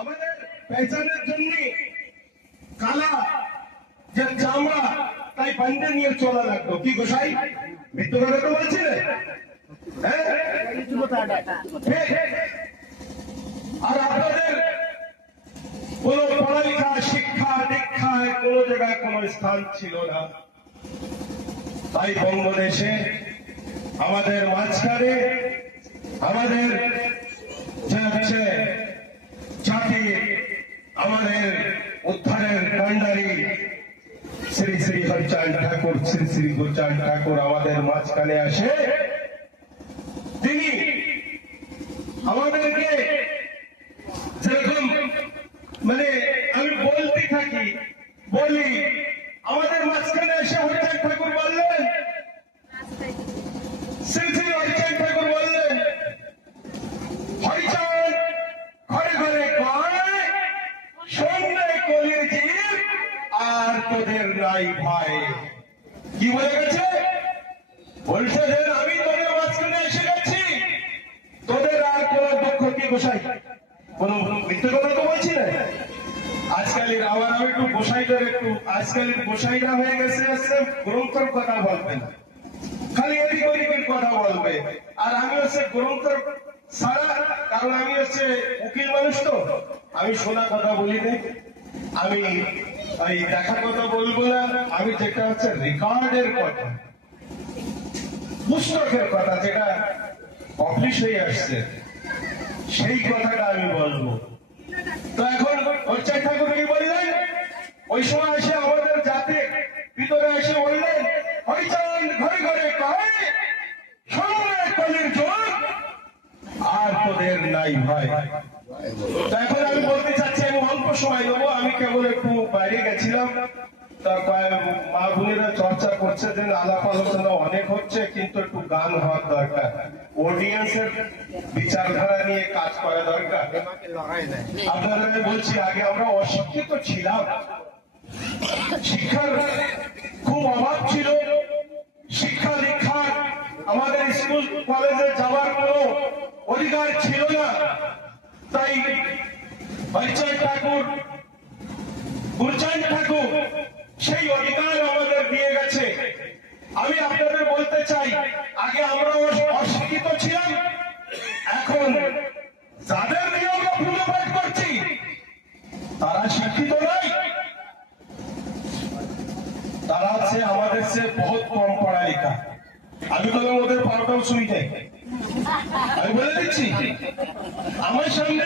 আমাদের পেছনের জন্য কালা যে চামড়া তাই বান্ধে নিয়ে চলা লাগতো। কি গোসাই মৃত্যু কথা তো বলছিলেন? আর আপনাদের কোন পড়ালেখা শিক্ষা দীক্ষায় কোন জায়গায় কোন স্থান ছিল না। তাই বঙ্গদেশে আমাদের মাঝখানে আমাদের যে হচ্ছে জাতি, আমাদের উদ্ধারের কান্ডারি শ্রী শ্রী হরিচাঁদ ঠাকুর, শ্রী শ্রী হরিচাঁদ ঠাকুর আমাদের মাঝখানে আসে। তিনি আমাদেরকে যেরকম মানে আমি বলতে থাকি বলি, আমাদের মাঝখানে এসে হরিচাঁদ ঠাকুর বললেন, শ্রী শ্রী হরিচাঁদ ঠাকুর বললেন, হরিচাঁদ ঘরে ঘরে কয় সন্ধ্যে কলির জীব আর তোদের নাই ভাই। কি বলে গেছে? বলছে যে আমি তোদের মাঝখানে এসে গেছি, তোদের আর কোন দুঃখ কি গোসাই? কোন মিথ্যে কথা তো বলছি না। আজকালের আবার আমি একটু গোসাইদের একটু আজকালের গোসাইরা হয়ে গেছে আসছে গ্রন্থর কথা বলবে না, খালি এদিক ওদিকের কথা বলবে। আর আমি হচ্ছে গ্রন্থর সারা, কারণ আমি হচ্ছে উকিল মানুষ, তো আমি শোনা কথা বলি না, আমি এই দেখা কথা বলবো না, আমি যেটা হচ্ছে রেকর্ডের কথা, পুস্তকের কথা যেটা পাবলিশ হয়ে আসছে সেই কথাটা আমি বলবো। তো এখন হরিচাঁদ ঠাকুর কি বললেন? ওই সময় এসে আমাদের জাতির ভিতরে এসে বললেন, হরিচাঁদ ঘরে ঘরে কয় সন্ধ্যে কলির যুগ আর তোদের নাই ভাই। তো এখন আমি বলতে চাচ্ছি, আমি অল্প সময় দেবো, আমি কেবল একটু বাইরে গেছিলাম, মা বোনেরা চর্চা করছে যে আলাপ আলোচনা অনেক হচ্ছে, কিন্তু একটু গান হওয়ার দরকার, অডিয়েন্সের বিচারধারা নিয়ে কাজ করা দরকার। আপনারা বলছি, আগে আমরা অশিক্ষিত ছিলাম, শিক্ষার খুব অভাব ছিল, শিক্ষা দীক্ষার আমাদের স্কুল কলেজে যাওয়ার কোন অধিকার ছিল না। তাই হরিচাঁদ ঠাকুর, গুরুচাঁদ ঠাকুর সেই অধিকার আমাদের দিয়ে গেছে। আমি আপনাদের বলতে চাই, আগে আমরা অশিক্ষিত ছিলাম, এখন যাদের নিয়ে আমরা পুজো পাঠ করছি তারা শিক্ষিত নয়, তারা হচ্ছে আমাদের সে বহুত কম পড়ালেখা। আমি বললাম ওদের পড়াটাও শুই যাই, আমি বলে দিচ্ছি। আমার সামনে